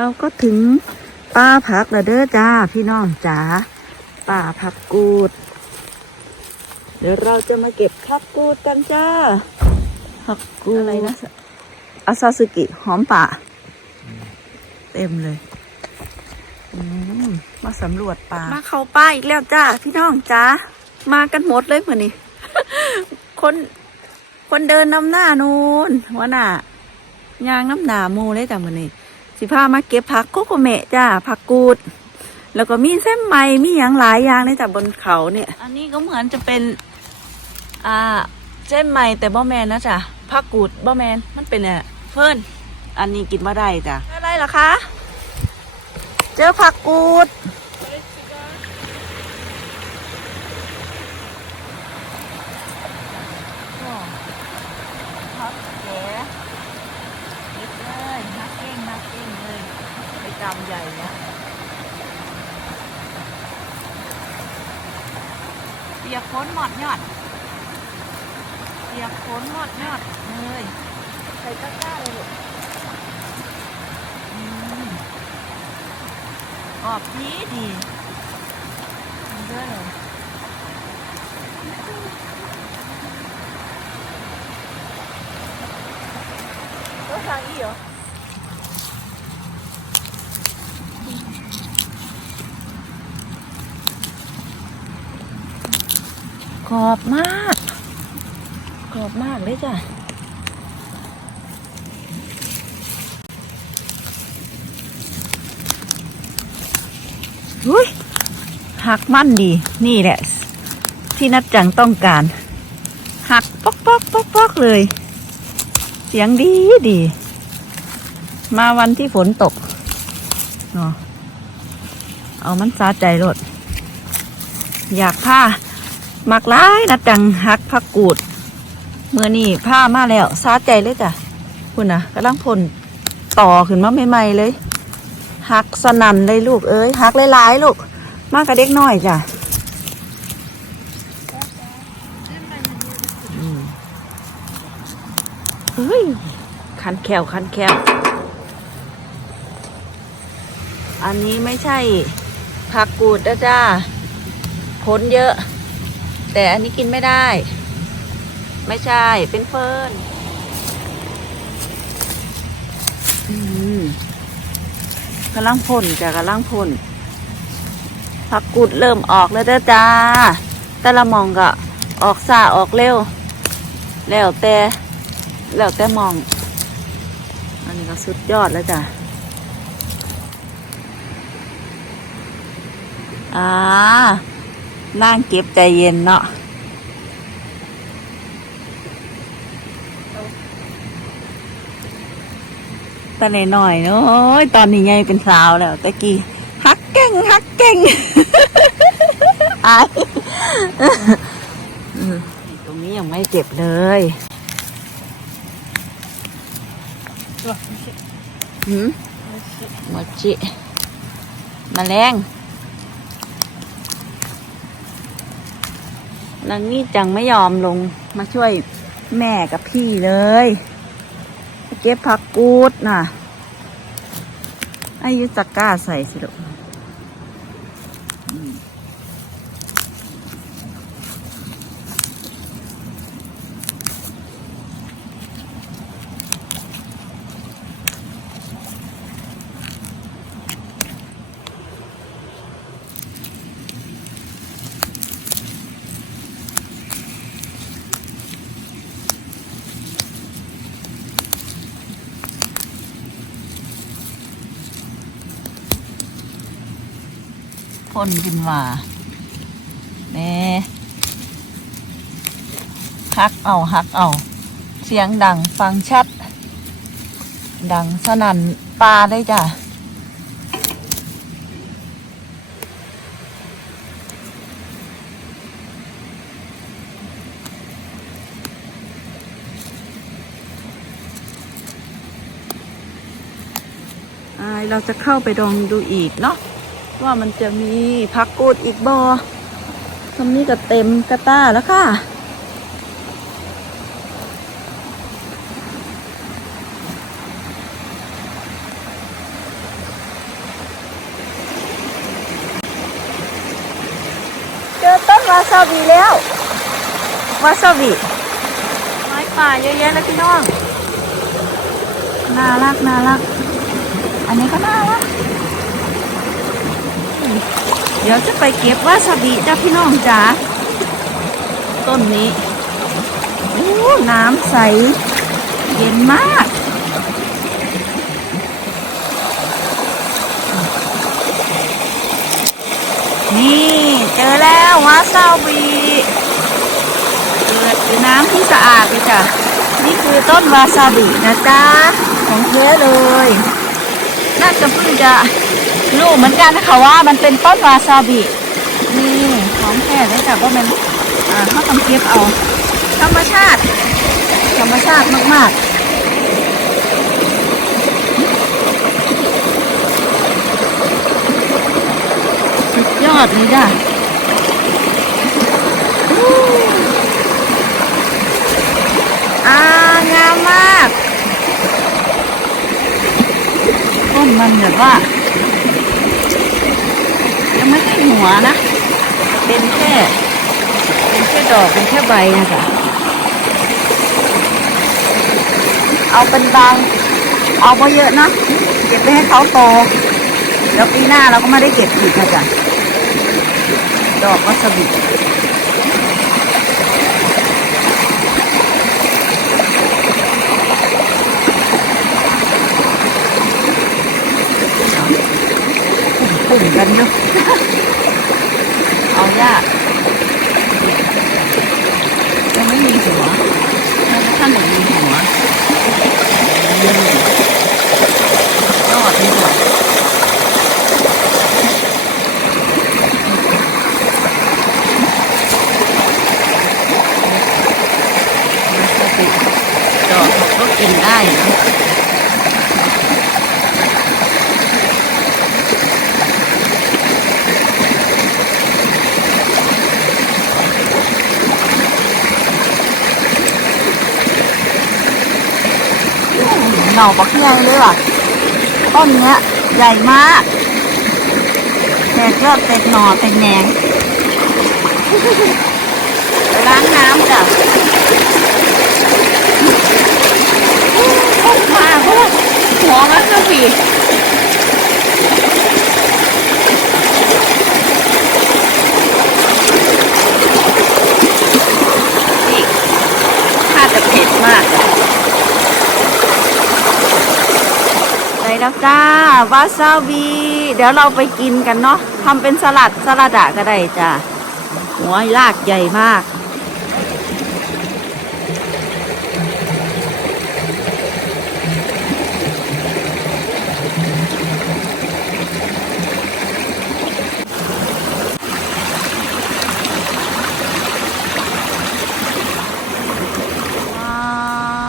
เราก็ถึงป่าผักแล้วเด้อจ้าพี่น้องจ๋าป่าผักกูด เดี๋ยวเราจะมาเก็บผักกูดกันจ้าผักกูดอะไรนะอาซาสึกิหอมป่า เต็มเลยอืมมาสำรวจป่ามาเข้าป่าอีกแล้วจ้าพี่น้องจ้ามากันหมดเลยเหมือนนี่คนคนเดินนำหน้านูนหัวหน้ายางน้ำหนาหมูเลยจ้ะมือนี้ สิพามาเก็บผักโคโคเมะจ้าผักกูด แล้วก็มีเส้นไหมมีอย่างหลายอย่างเลยจ้ะบนเขาเนี่ย อันนี้ก็เหมือนจะเป็น อ่าเส้นไหมแต่บ่แมนนะจ้ะผักกูดบ่แมนมันเป็นอะเพิ่นอันนี้กินมาได้จ้ะอะไรล่ะคะ เจอผักกูด พักแกเก็บเลยนักเก่งนักเก่งเลยไปกำใหญ่เนี่ยเปียกฝนหมดยอดเปียกฝนหมดยอดเลยใส่ตะกร้าเลยลูกอืมออกดีดีมันเยอะเลย 多少亿哦？ กรอบมาก กรอบมากเลยจ้ะหักมั่นดี นี่แหละ ที่นัดจังต้องการ หักป๊อกป๊อกป๊อกป๊อกเลย เสียงดีดี มาวันที่ฝนตกเนาะเอามันสาใจรถอยากผ้า มักร้ายนะจังฮักพักกูดเมื่อนี่ผ้ามาแล้วสาใจเลยจ้ะคุณนะกำลังพ่นต่อขึ้นมาใหม่ๆเลยฮักสนั่นเลยลูกเอ้ยฮักหลายๆลูกมากกับเด็กน้อยจ้ะเฮ้ยคันแควคันแควอันนี้ไม่ใช่ผักกูดนะจ้าผลเยอะ แต่อันนี้กินไม่ได้ ไม่ใช่เป็นเฟิร์นอืมกำลังพ่นจ้ะกำลังพ่นผักกูดเริ่มออกแล้วเด้อจ้า แต่ละมองก็ออกซาออกเร็ว แล้วแต่ แล้วแต่มอง อันนี้ก็สุดยอดแล้วจ้ะอ่า นั่งเก็บใจเย็นเนาะตอนหน่อยๆเนาะตอนนี้ไงเป็นสาวแล้วตะกี้ฮักเก่งฮักเก่งอายอืมตรงนี้ยังไม่เก็บเลยหืมมอจิมแมลง นางนี่จังไม่ยอมลงมาช่วยแม่กับพี่เลย เก็บผักกูดน่ะไอายุสกก้าใส่สิลูก พ่นขึ้นมาแน่ฮักเอาฮักเอา เสียงดังฟังชัด ดังสนั่นปลาได้จ้ะอ่าเราจะเข้าไปดองดูอีกเนาะ ว่ามันจะมีพักกูดอีกบอทำนี้ก็เต็มกระต้าแล้วค่ะ เจอต้นวาซาบิแล้ว วาซาบิไม้ป่าเยอะแยะแล้วพี่น้อง น่ารักน่ารัก อันนี้ก็น่ารัก เดี๋ยวจะไปเก็บวาซาบิจ้าพี่น้องจ๋าต้นนี้โอ้น้ำใส เย็นมาก นี่เจอแล้ววาซาบิเกิดอยู่น้ำที่สะอาดเลยจ้ะนี่คือต้นวาซาบินะจ๊ะของเท้เลย น่าจะเพิ่งจะ รู้เหมือนกันนะคะว่ามันเป็นต้นวาซาบินี่ของแท้เลยจ้ะว่ามันอ่าเขาต้องเก็บเอา ธรรมชาติ ธรรมชาติมากๆสุดยอดเลยจ้ะอู้อ่างามมาก ต้นมันแบบว่า หัวนะ เป็นแค่เป็นแค่ดอกเป็นแค่ใบนะจ๊ะเอาเป็นบางเอาไปเยอะนะเก็บไปให้เขาโตเดี๋ยวปีหน้าเราก็ไม่ได้เก็บอีกนะจ๊ะดอกวัสบิปุ่มกันอยู่ เอายากยังไม่มีหัวยังไม่ท่านไหนมีหัวยังมียอดนี่ค่ะดอกเขาก็กินได้นะ เหน่าบักใหญ่เลยว่ะต้นเนี้ยใหญ่มากแตกยอดแตกหน่อแตกแหนงล้างน้ำจ้ะออกมาเพราะว่าหัวมันก็ผีนี่ถ้าจะเผ็ดมากอะ ได้ แล้วจ้าวาซาบิเดี๋ยวเราไปกินกันเนาะทำเป็นสลัดสลัดอะก็ได้จ้ะหัวลากใหญ่มาก ว้า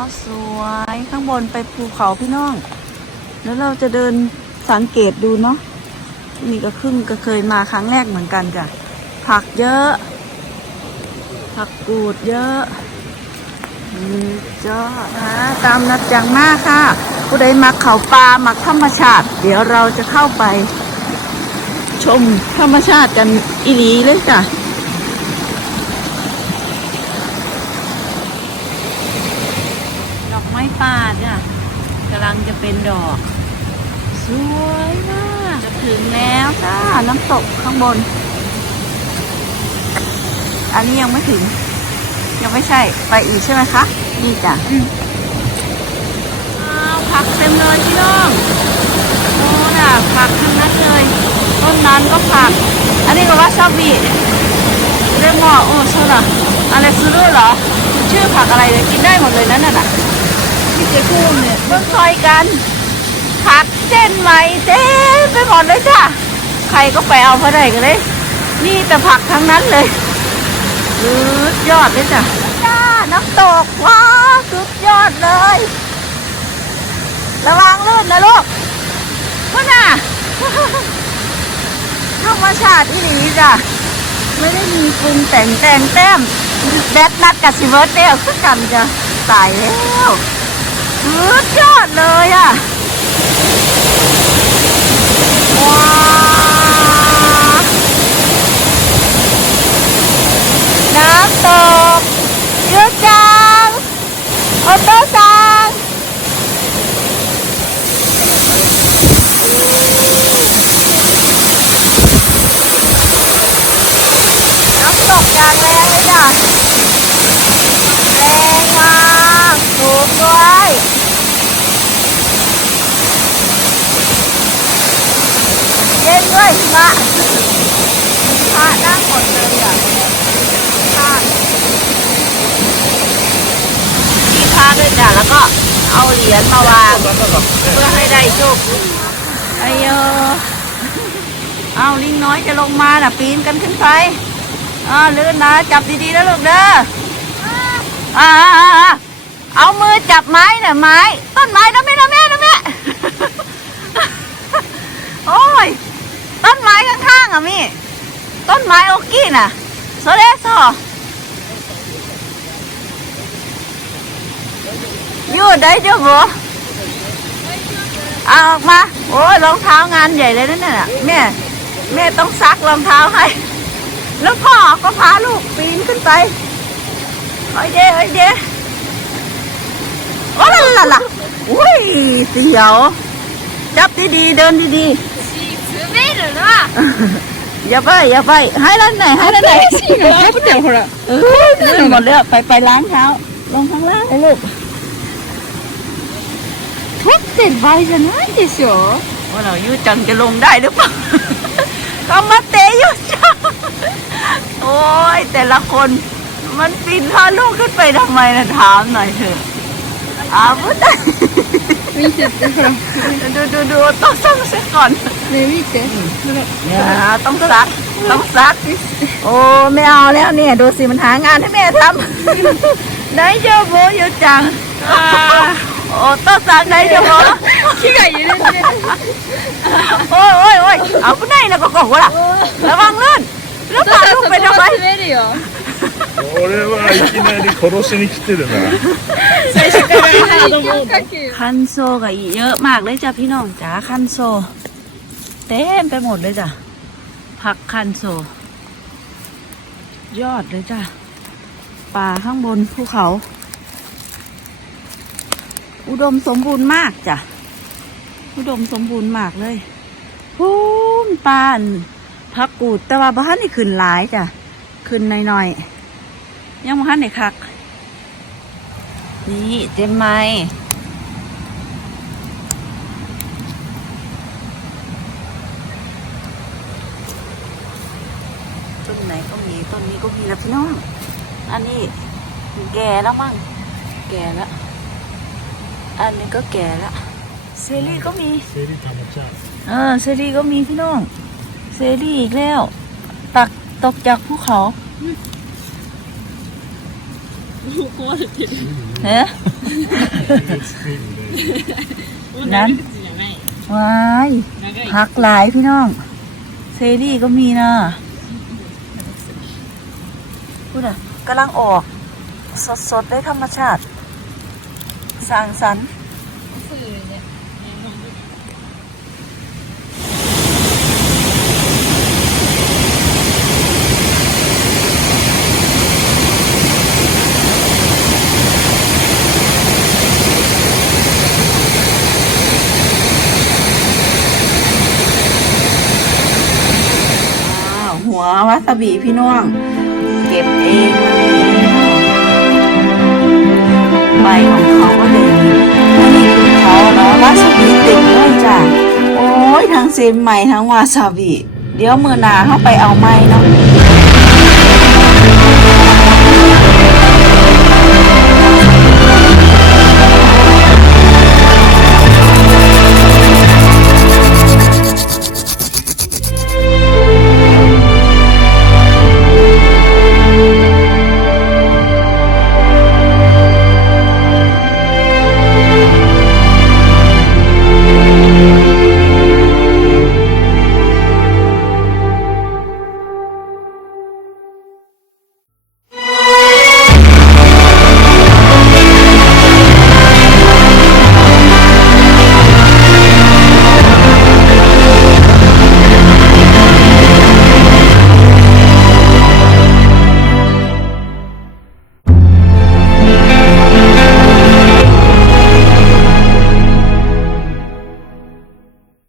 ว สวยข้างบนไปภูเขาพี่น้อง แล้วเราจะเดินสังเกตดูเนาะนี่ก็ครึ่งก็เคยมาครั้งแรกเหมือนกันจ้ะ ผักเยอะ ผักกูดเยอะนี่จ้านะตามนัดจังมากค่ะ ผู้ใดมักเขาปลามักธรรมชาติ เดี๋ยวเราจะเข้าไป ชมธรรมชาติกันอีหลีเลยจ้ะดอกไม้ป่าจ้ะกำลังจะเป็นดอก วยมากจะถึงแล้วจ้าน้ำตกข้างบน อันนี้ยังไม่ถึง ยังไม่ใช่ไปอีกใช่ไหมคะนี่จ้ะอ้าวผักเต็มเลยพี่น้องโอ้น่ะผักทั้งนั้นเลยต้นนั้นก็ผัก อันนี้ก็วาซาบิเรียกว่าโอ้ใช่หรออะไรซูรุเหรอชื่อผักอะไรเนี่ยกินได้หมดเลยนั่นน่ะที่เจ๊พูดเนี่ยเบิ่งซอยกัน ผักเส้นไหมเต็มไปหมดเลยจ้ะใครก็ไปเอาเพราะใดกันเลยนี่แต่ผักทั้งนั้นเลยสุดยอดเลยจ้ะจ้าน้ำตกว้าสุดยอดเลย ระวังลื่นนะลูกพ่อน่ะธรรมชาติที่นี้จ้ะไม่ได้มีปรุงแต่งแต่งแต้มแบทนัดกับซิเวิร์เดลคือกันจ้ะตายแล้วสุดยอดเลยอะ ว้าวากาศแรงเลยจ้ะแรงมากสูงด้วย ด้วยหิมะพระนั่งหมดเลยอะข้างที่พระด้วยจ้ะแล้วก็เอาเหรียญมาวางเพื่อให้ได้โชคไอ้เออเอาลิงน้อยจะลงมาน่ะปีนกันขึ้นไปอ่าลื่นนะจับดีๆนะลูกเด้ออ่าอ่าอ่าเอามือจับไม้น่ะไม้ ต้นไม้นะแม่นะแม่นะแม่ โอ้ย ต้นไม้ ข้างอะมี่ ต้นไม้โอกี้น่ะโซเลโซอยู่ได้เจ้าบ่เอาออกมา โอ้ยรองเท้างานใหญ่เลยนั่นน่ะแม่แม่ต้องซักรองเท้าให้ แล้วพ่อก็พาลูกปีนขึ้นไปโอ้ยเด้โอ้ยเด้โอ้ล่ะล่ะล่ะอุ้ยเสียว จับดีๆ เดินดี滑るなๆ อย่าไปอย่าไป ให้ร้านไหนให้ร้านไหน 足が危ないほら เออนั่นหมดเลยไปไปล้างเท้า ลงข้างล่างเลยลูก 取ってる場合じゃないでしょ ว่าเรายูจังจะลงได้หรือเปล่า ก็มาเตะยูจัง โอ้ยแต่ละคน มันปีนพาลูกขึ้นไปทำไมนะถามหน่อยเถอะอ้าวได้ 見てってほら ดูดูดูต้องซักเสียก่อน ね見てほら อ่าต้องซัก ต้องซัก โอ้ไม่เอาแล้วเนี่ย ดูสิมันหางานให้แม่ทำ ได้เจ้าโบยูจังอ่าโอ้ต้องซักได้เจ้าโบ 木が揺れてる โอ้ยโอ้ยโอ้ยเอาไปไหนแล้วก็กอกวะล่ะระวังลื่นแล้วพาลูกไปทำไม 滑るよこれはいきなり殺しに来てるな。最初からハードモード คันโซก็เยอะมากเลยจ้ะพี่น้องจ๋าคันโซ เต็มไปหมดเลยจ้ะผักคันโซ ยอดเลยจ้ะป่าข้างบนภูเขา อุดมสมบูรณ์มากจ้ะอุดมสมบูรณ์มากเลยพูนปานผักกูดแต่ว่าบ้านนี่ขึ้นหลายจ้ะขึ้นหน่อยๆยังบ้านไหนคัก นี่เจมไมต้นไหนก็มีต้นนี้ก็มีแล้วพี่น้อง อันนี้แก่แล้วมั้ง แก่แล้ว อันนี้ก็แก่แล้วเซรีก็มี เซรีธรรมชาติอ่าเซรีก็มีพี่น้อง เซรีอีกแล้ว ตักตกจากภูเขา เฮ้นั้นว้ายพักหลายพี่น้อง เซรี่ก็มีนะพูดอะกำลังออก สดๆได้ธรรมชาติสร้างสรรค์อ้าว หัววาซาบิพี่น้อง เก็บเองใบของเขาก็เลยนี่คือเขาเนาะวาซาบิเต็มเลยจ้ะโอ้ยทั้งเซมใหม่ทั้งวาซาบิเดี๋ยวมือหนาเข้าไปเอาไม้เนาะ